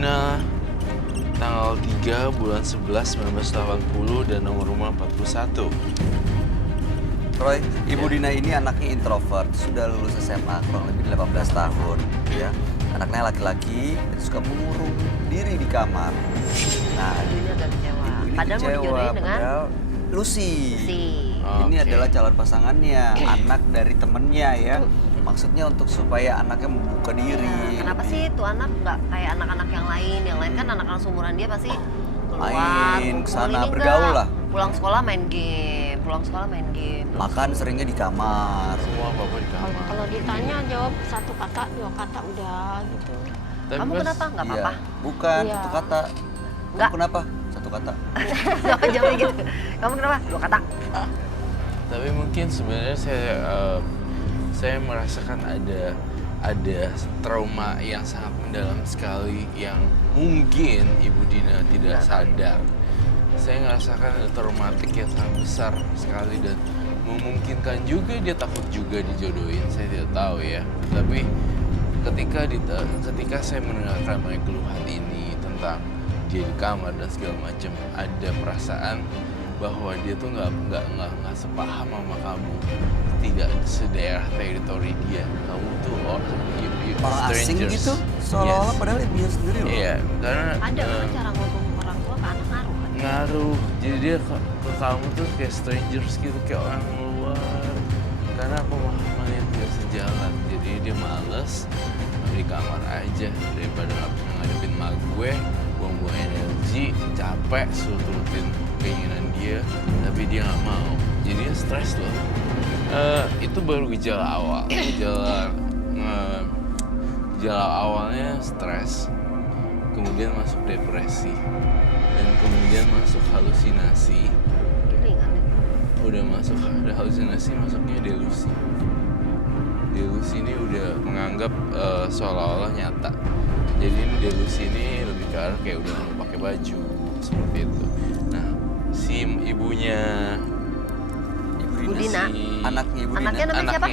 Dina, tanggal 3 bulan 11 1980 dan nomor rumah 41. Roy, Ibu Dina ini anaknya introvert, sudah lulus SMA kurang lebih 18 tahun, ya. Anaknya laki-laki, suka mengurung diri di kamar. Nah, Ini agak kecewa. ibu ini Padahal mau kecewa, dijodohin dengan padahal Lucy. si. Ini Oke. adalah calon pasangannya, anak dari temennya ya. Maksudnya untuk supaya anaknya membuka diri. Kenapa lebih sih tuh anak nggak kayak anak-anak yang lain? Yang lain kan anak-anak seumuran dia pasti keluar, main kumpul. kesana, Ini bergaul enggak. lah. Pulang sekolah main game, pulang sekolah main game. Makan seringnya di kamar. Semua apa-apa di kamar. Kalau ditanya jawab satu kata, dua kata udah gitu. Tapi Kamu pas- kenapa? Nggak apa-apa. Iya, bukan Iya. satu kata. Kamu Nggak. kenapa? Satu kata. Siapa jawabnya gitu? Kamu kenapa? Dua kata. Tapi mungkin sebenarnya saya merasakan ada trauma yang sangat mendalam sekali yang mungkin Ibu Dina tidak sadar. Saya ngerasakan ada traumatik yang sangat besar sekali dan memungkinkan juga dia takut juga dijodohin, saya tidak tahu ya. Tapi ketika saya mendengarkan banyak keluhan ini tentang dia di kamar dan segala macam, ada perasaan bahwa dia tuh nggak sepaham sama kamu, tidak sedaerah teritori dia. Kamu tuh orang Asing strangers. gitu, seolah-olah Yes. padahal ibunya sendiri loh. Iya, karena Ada kan cara ngomong orang tua ke anak ngaruh kan? ngaruh. Jadi dia ke kamu tuh kayak strangers gitu, kayak orang luar. Karena pemahamannya tidak sejalan. Jadi dia males di kamar aja daripada ngadepin mak gue, buang-buang energi, capek, suruh turutin keinginan dia, tapi dia nggak mau. Jadi dia stres loh. Itu baru gejala awal. Gejala awalnya stres, kemudian masuk depresi, dan kemudian masuk halusinasi. Ringan deh. Udah masuk ada halusinasi, masuknya delusi. Delusi ini udah menganggap seolah-olah nyata. Jadi ini delusi ini lebih ke arah kayak udah mau pakai baju seperti itu. Nah, si ibunya Ibu Dina. Anaknya Ibu Dina. Anaknya namanya siapa?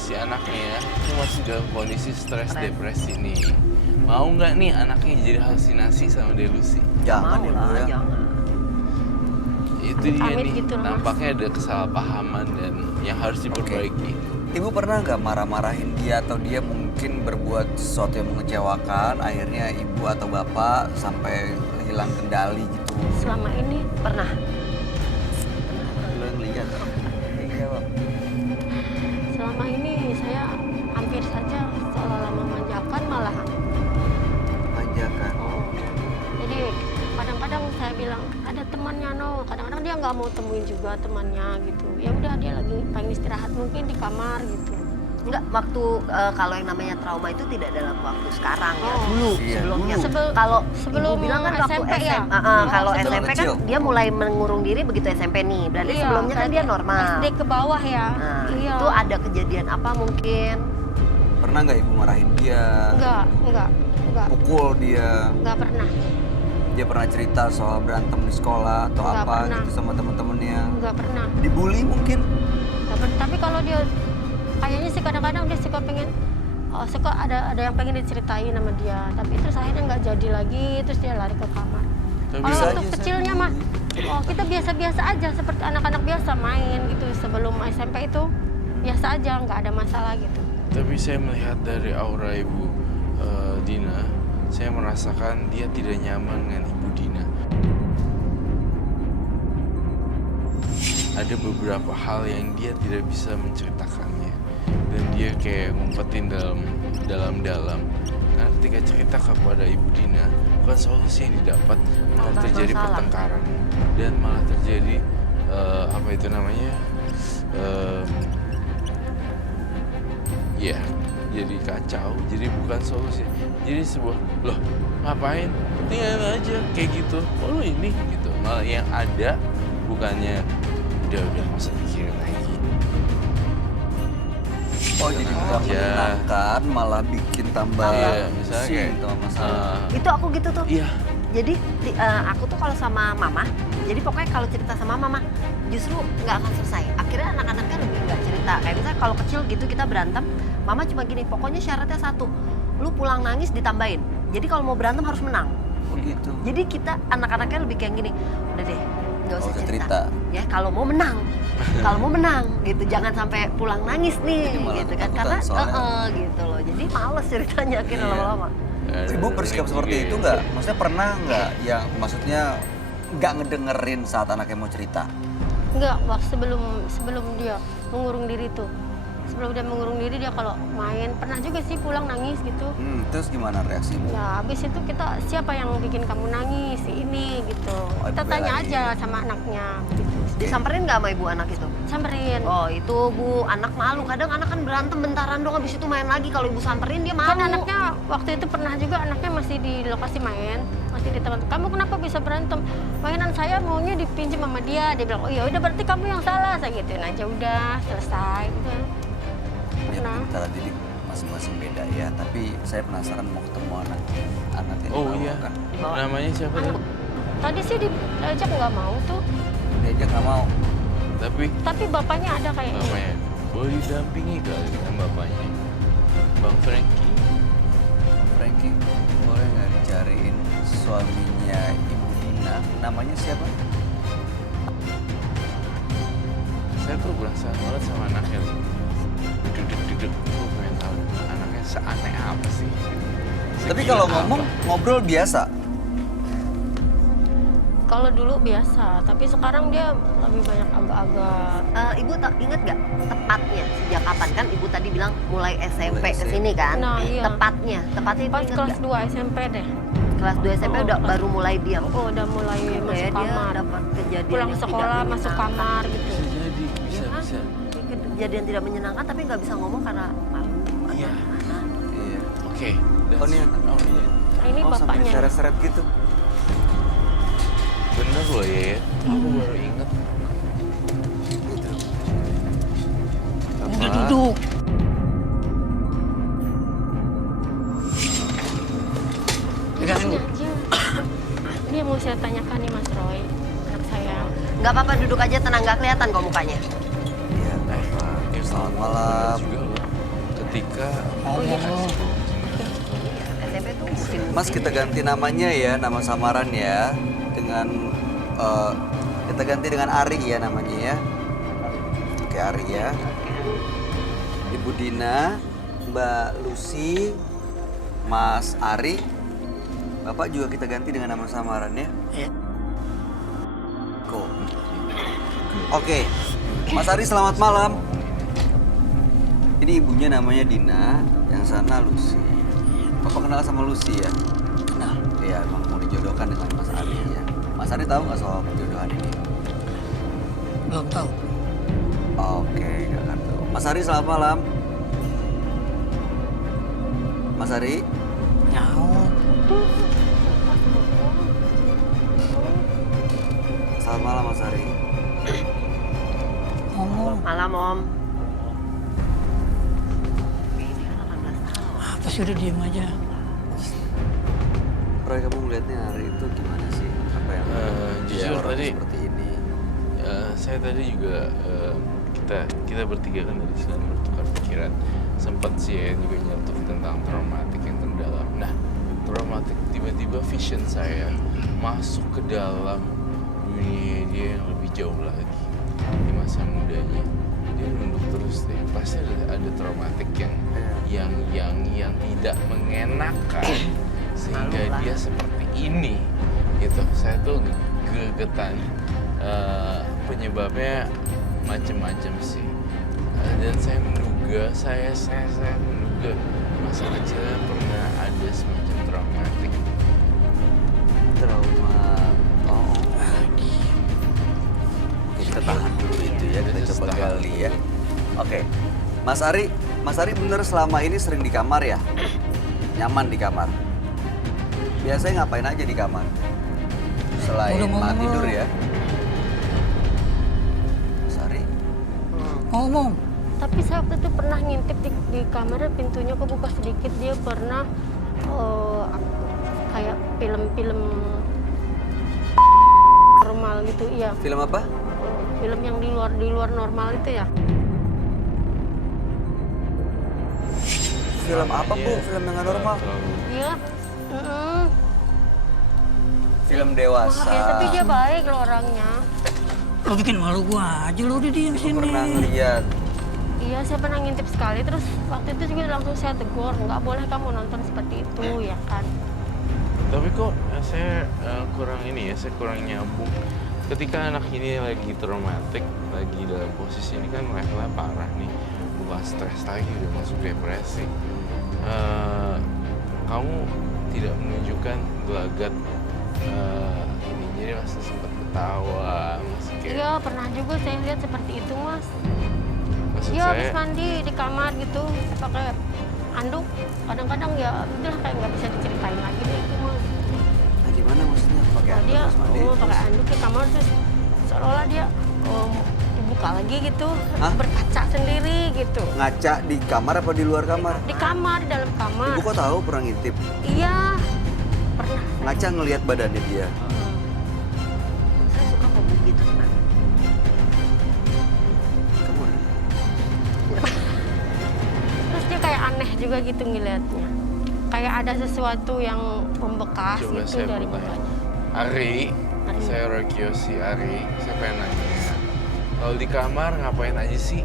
Si anaknya itu masih dalam kondisi stres depresi nih. Mau nggak nih anaknya jadi halusinasi sama delusi? Jangan Mau ya Bu lah, ya. jangan. Itu dia Amit nih, gitu loh, Mas. nampaknya ada kesalahpahaman dan yang harus diperbaiki. Ibu pernah nggak marah-marahin dia atau dia mungkin berbuat sesuatu yang mengecewakan, akhirnya ibu atau bapak sampai hilang kendali gitu? Selama ini Pernah? Lo yang lihat. Jawab. selama ini saya hampir saja seolah-olah memanjakan malahan. Manjakan. Oh. Jadi kadang-kadang saya bilang ada temannya no, kadang-kadang dia nggak mau temuin juga temannya gitu. Ya udah dia lagi pengen istirahat mungkin di kamar gitu. Enggak, waktu kalau yang namanya trauma itu tidak dalam waktu sekarang ya. Oh. Dulu Iya, sebelumnya. dulu. Kalau sebelum Ibu bilang kan waktu SMP ya? SMP. Kalau sebelum SMP kan kecil. dia mulai mengurung diri begitu SMP nih. Berarti Iya, sebelumnya kan berarti dia normal. SD ke bawah ya. Nah, Iya. itu ada kejadian apa mungkin? Pernah nggak ibu marahin dia? Enggak Pukul dia? pernah. Dia pernah cerita soal berantem di sekolah atau Nggak apa pernah. gitu sama teman-temannya? Enggak pernah. Dibully mungkin? Nggak pernah. Tapi kalau dia kayaknya sih kadang-kadang dia suka pengen suka ada yang pengen diceritain sama dia, tapi terus akhirnya nggak jadi lagi, terus dia lari ke kamar. Tapi Kalau bisa untuk aja, kecilnya saya mah, kita biasa-biasa aja seperti anak-anak biasa main gitu. Sebelum SMP itu biasa aja, nggak ada masalah gitu. Tapi saya melihat dari aura Ibu Dina, saya merasakan dia tidak nyaman dengan Ibu Dina. Ada beberapa hal yang dia tidak bisa menceritakannya, dan dia kayak ngumpetin dalam. Karena ketika cerita kepada Ibu Dina, bukan solusi yang didapat, malah Tambah terjadi masalah. pertengkaran dan malah terjadi apa itu namanya? Ya, jadi kacau, jadi bukan solusi. Jadi sebuah, loh ngapain? Tinggalin aja kayak gitu. Oh lu ini gitu. Malah yang ada bukannya udah nggak usah pikirin lagi. Oh jadi bukan aja. menyenangkan, malah bikin tambah Iya, misalnya pusing, kayak tambah masalah. Itu aku gitu tuh. Iya, Jadi aku tuh kalau sama mama, jadi pokoknya kalau cerita sama mama justru nggak akan selesai. Akhirnya anak-anaknya lebih nggak cerita. Kayak misalnya kalau kecil gitu kita berantem, mama cuma gini, pokoknya syaratnya satu, lu pulang nangis ditambahin. Jadi kalau mau berantem harus menang. Oh gitu. Jadi kita anak-anaknya lebih kayak gini, udah deh, nggak usah usah cerita. cerita. Ya kalau mau menang, kalau mau menang gitu, jangan sampai pulang nangis nih, Jadi malah gitu kan? ketakutan Karena soalnya. gitu loh. Jadi males ceritanya akhirnya Iya. lama-lama. Ibu bersikap seperti itu nggak? Maksudnya pernah nggak yang maksudnya nggak ngedengerin saat anaknya mau cerita? Enggak, Wak, sebelum dia mengurung diri tuh. Sebelum dia mengurung diri, dia kalau main pernah juga sih pulang nangis gitu. Terus gimana reaksi ibu? Ya habis itu kita, siapa yang bikin kamu nangis, si ini gitu. Oh, Kita ibu tanya belain. aja sama anaknya gitu. Disamperin nggak sama ibu anak itu? Samperin. Oh itu Bu, anak malu. Kadang anak kan berantem bentaran dong, habis itu main lagi. Kalau ibu samperin dia malu. Kan anaknya waktu itu pernah juga anaknya masih di lokasi main, masih di tempat. Kamu kenapa bisa berantem? Mainan saya maunya dipinjam sama dia. Dia bilang, oh ya udah berarti kamu yang salah. Saya gituin aja, udah selesai gitu. Ya Pernah. mungkin cara didik masing-masing beda ya. Tapi saya penasaran mau ketemu anak yang Oh dibawa iya. kan. Namanya siapa tuh? Tadi sih diajak nggak mau tuh, Diajak nggak mau. Tapi bapaknya ada kayaknya. namanya boleh didampingi kali sama bapaknya. Bang Frankie. Frankie, boleh nggak dicariin suaminya Ibu Dina? Namanya siapa? Saya tuh penasaran banget sama anaknya. Duduk-duduk. Gue pengen tahu anaknya seaneh apa sih. Tapi Segila kalau apa. ngomong, ngobrol biasa. Kalau dulu biasa, tapi sekarang dia lebih banyak agak-agak. Ibu inget gak tepatnya sejak kapan? Kan ibu tadi bilang mulai SMP Mulai ke SMP. sini kan? Nah, iya. Tepatnya ibu Pas inget kelas gak? 2 SMP deh. Kelas 2 SMP Oh, udah kelas- baru mulai diam. Oh, udah mulai Kayak masuk dia kamar. dapat kejadian Pulang yang tidak sekolah masuk menyenangkan. kamar gitu. Bisa jadi, Iya kan? bisa. Kejadian tidak menyenangkan tapi nggak bisa ngomong karena malu. Iya. Iya. Oke. Oh, ini anak. Oh iya. Nah, ini Oh, sampai bapaknya. seret-seret gitu. Bener loh ya. Aku baru inget. Apa? Duduk. Pegang dulu. Ini yang mau saya tanyakan nih Mas Roy, anak saya. Nggak apa-apa duduk aja tenang, nggak kelihatan kok mukanya. Iya, Pak. Selamat malam. Juga loh. Ketika SMP tuh musim. Mas, kita ganti namanya ya, nama samaran ya. Dengan kita ganti dengan Ari ya namanya ya. Oke, Ari ya. Ibu Dina, Mbak Lucy, Mas Ari. Bapak juga kita ganti dengan nama samaran ya. Ya. Go. Oke. Mas Ari selamat malam. Ini ibunya namanya Dina, yang sana Lucy. Bapak kenal sama Lucy ya? Nah, Iya, emang mau dijodohkan dengan Mas Ari ya. Mas Ari tahu nggak soal perjodohan ini? belum tahu. Oke, nggak akan tahu. Mas Ari selamat malam. Mas Ari, Nyaut. selamat malam Mas Ari. Ngomong. Malam Om. Ini kan 18 tahun. Apa sih, udah diem aja. Roy, kamu ngeliatnya Ari itu gimana sih? Apa yang dia jujur orang tadi- seperti ini? saya tadi juga kita bertiga kan dari sini bertukar pikiran. Sempat sih ya juga nyentuh tentang traumatik yang terdalam. Nah, traumatik tiba-tiba vision saya masuk ke dalam dunia dia yang lebih jauh lagi di masa mudanya. Dia nunduk terus deh. Pasti ada traumatik yang tidak mengenakan sehingga Malu lah. dia seperti ini. Gitu. Saya tuh gegetan. Penyebabnya macam-macam sih. Dan saya menduga, saya menduga masa kecilnya pernah ada semacam traumatik. Trauma. Oh. Oke, kita tahan dulu itu ya. Kita Kita coba tahan gali ya. Oke. Mas Ari bener selama ini sering di kamar ya? Nyaman di kamar? Biasanya ngapain aja di kamar? Selain Udah ngomong makan lo. tidur ya? Mas Ari? Ngomong. Tapi saya waktu itu pernah ngintip di kamarnya, pintunya kebuka sedikit, dia pernah kayak film-film normal gitu, iya. Film apa? Film yang di luar normal itu ya. Film apa Bu? Film yang nggak normal? Iya, Mm-mm. Film Maaf dewasa. ya, tapi dia baik loh orangnya. Lo bikin malu gua aja lo udah diem Lu sini. pernah ngeliat Iya, saya pernah ngintip sekali. Terus waktu itu juga langsung saya tegur, nggak boleh kamu nonton seperti itu, ya kan? Tapi kok saya kurang ini ya, saya kurang nyambung. Ketika anak ini lagi traumatik, lagi dalam posisi ini kan levelnya parah nih, bukan stres lagi, udah masuk depresi. Kamu tidak menunjukkan gelagat ini, jadi masih sempat ketawa, masih kayak. Iya, pernah juga saya lihat seperti itu, Mas. Maksud Dia habis saya, mandi di kamar gitu, pakai anduk. Kadang-kadang ya udah kayak nggak bisa diceritain lagi deh itu, Mas. nah gimana maksudnya pakai Nah, anduk dia terus mandi pakai terus? anduk di kamar terus seolah-olah dia dibuka lagi gitu, Hah? berkaca sendiri gitu. Ngaca di kamar apa di luar kamar? Di kamar, di dalam kamar. Ibu kok tahu pernah ngintip? Iya, pernah. Ngaca ngelihat badannya dia. Saya suka kok begitu tenang. Kamu Terus dia kayak aneh juga gitu ngeliatnya. Kayak ada sesuatu yang membekas coba gitu saya dari bertanya. mukanya. Ari, saya Rokyoshi Ari, saya pengen nanya. Kalau di kamar ngapain aja sih?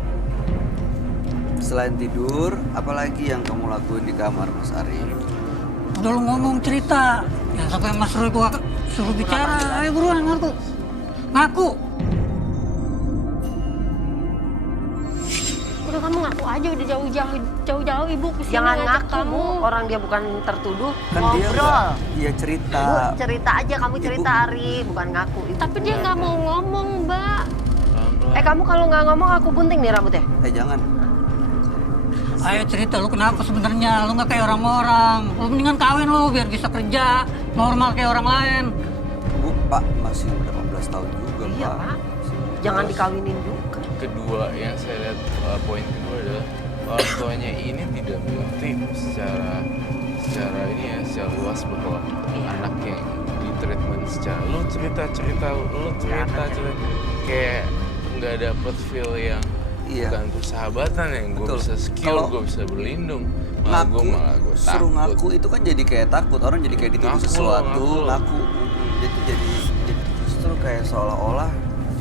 selain tidur, apalagi yang kamu lakuin di kamar, Mas Ari? Udah lo ngomong cerita. Yang sampai Mas Roy gua suruh bicara. Ayo buruan ngaku. Ngaku. Udah kamu ngaku aja, udah jauh-jauh ibu kesini Jangan ngajak ngaku, Bu. Orang dia bukan tertuduh, Kan dia ngobrol. nggak, iya cerita. Bu, cerita aja, kamu cerita Ari, bukan ngaku. Ibu. Tapi dia nggak mau ngomong, Mbak. Pelan-pelan. Kamu kalau nggak ngomong aku gunting nih rambutnya. Jangan. Ayo cerita lu kenapa sebenarnya? Lu nggak kayak orang-orang. Lu mendingan kawin lu biar bisa kerja normal kayak orang lain. Bu, Pak masih 18 tahun juga, Iya, Pak. Pak. Jangan dikawinin juga. Kedua yang saya lihat, poin kedua adalah orang tuanya ini tidak mengerti secara ini ya, secara luas bahwa anak yang di treatment secara lu cerita kayak nggak dapet feel yang Iya. bukan persahabatan yang gue Betul. bisa secure, Kalau gue bisa berlindung, malah Ngaku, gue suruh takut. ngaku itu kan jadi kayak takut. Orang jadi kayak dituduh Ngaku, sesuatu, ngaku. ngaku. Jadi justru kayak seolah-olah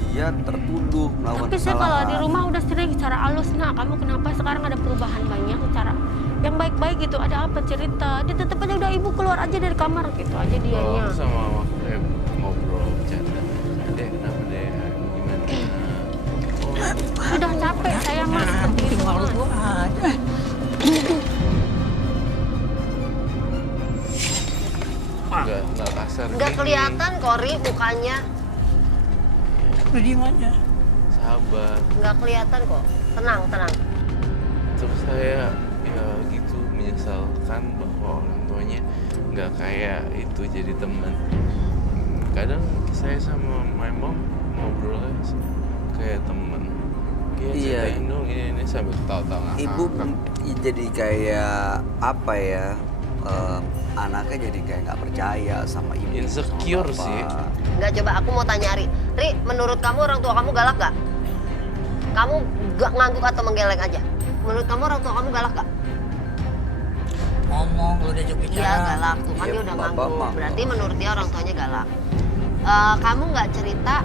dia tertuduh melakukan Tapi saya kesalahan. kalau di rumah udah sering cara halus, nah kamu kenapa sekarang ada perubahan banyak cara yang baik-baik gitu, ada apa cerita, dia tetap aja udah ibu keluar aja dari kamar gitu aja Kalau dianya. aku sama mamaku kayak ngobrol, bercanda. Dek, kenapa dek? Gimana? Sudah capek saya mas seperti Bikin itu malu mas. gua aja. Nggak kasar. Nggak gini. kelihatan Kori mukanya. Lu diem aja. Sabar. Nggak kelihatan kok. Tenang, tenang. Terus saya ya gitu menyesalkan bahwa orang tuanya nggak kayak itu jadi teman. Kadang saya sama my mom ngobrolnya kayak temen. Dia Iya. ceritain dong ini sambil ketawa-tawa. Ibu jadi kayak apa ya? Anaknya jadi kayak nggak percaya sama ibu. Insecure sama sih. bapak. Nggak, coba aku mau tanya Ari. Ri, menurut kamu orang tua kamu galak gak? Kamu gak ngangguk atau menggeleng aja? Menurut kamu orang tua kamu galak gak? Ngomong lu diajak Iya bicara. galak, tuh kan Iya, dia udah Bapak ngangguk. mah. Berarti menurut dia orang tuanya galak. Kamu nggak cerita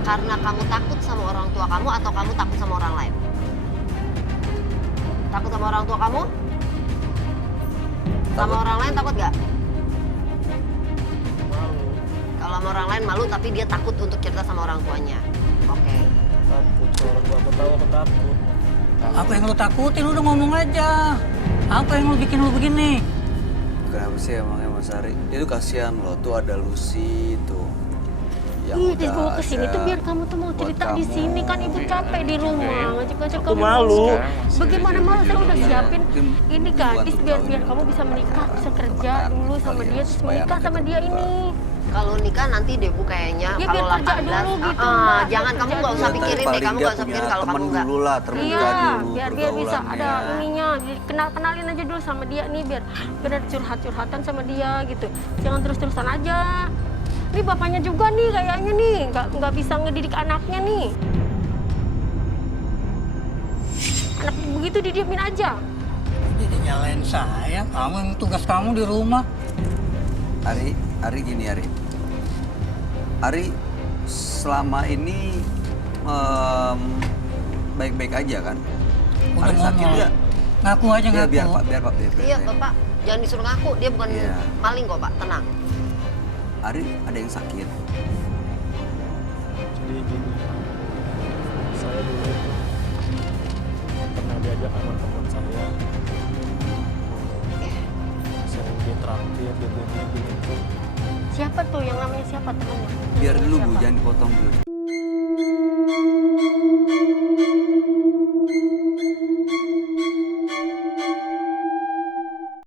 karena kamu takut sama orang tua kamu atau kamu takut sama orang lain? Takut sama orang tua kamu? Sama Takut. orang lain takut gak? Kalau sama orang lain malu tapi dia takut untuk cerita sama orang tuanya. Oke. Takut kalau orang tua aku tahu aku takut. Apa yang lu takutin lu udah ngomong aja. Apa yang lu bikin lu begini? Kenapa sih emangnya Mas Ari? Itu kasihan loh, tuh ada Lucy tuh. Yang Iya, udah dibawa ke sini ada tuh biar kamu tuh mau buat cerita di kamu. sini kan ibu capek di rumah ngajak-ngajak Aku kamu. malu. Bagaimana malu, saya udah Iya. siapin Mungkin ini gadis buat biar tahun kamu bisa menikah, bisa kerja pertama dulu sama kali ya, dia terus supaya menikah anaknya sama dia terbuka. ini. Kalau nikah nanti deh Bu kayaknya Ya, kalau biar kerja 18 dulu gitu, ah, Mbak. jangan Biar kamu kerja nggak usah dulu. pikirin deh, Paling kamu nggak nggak usah punya pikirin kalau temen kamu nggak. dulu lah, terbuka Iya, dulu biar bisa ada pergaulannya. ininya, kenalin aja dulu sama dia nih biar ada curhat-curhatan sama dia gitu. Jangan terus-terusan aja. Ini bapaknya juga nih kayaknya nih nggak bisa ngedidik anaknya nih. Anak begitu didiemin aja. Jadi nyalain saya. Kamu yang tugas kamu di rumah. Ari gini Ari. Ari selama ini baik-baik aja kan? Udah Ari sakit ngomong. nggak? Ngaku aja Ya, ngaku. biar Pak, biar. Iya Bapak, jangan disuruh ngaku, dia bukan Iya. maling kok Pak, tenang. Ari ada yang sakit. Jadi gini, saya dulu itu pernah diajak sama teman saya di traktir, di gini. Siapa tuh yang namanya siapa temennya? Biar dulu Bu, Siapa? jangan dipotong dulu.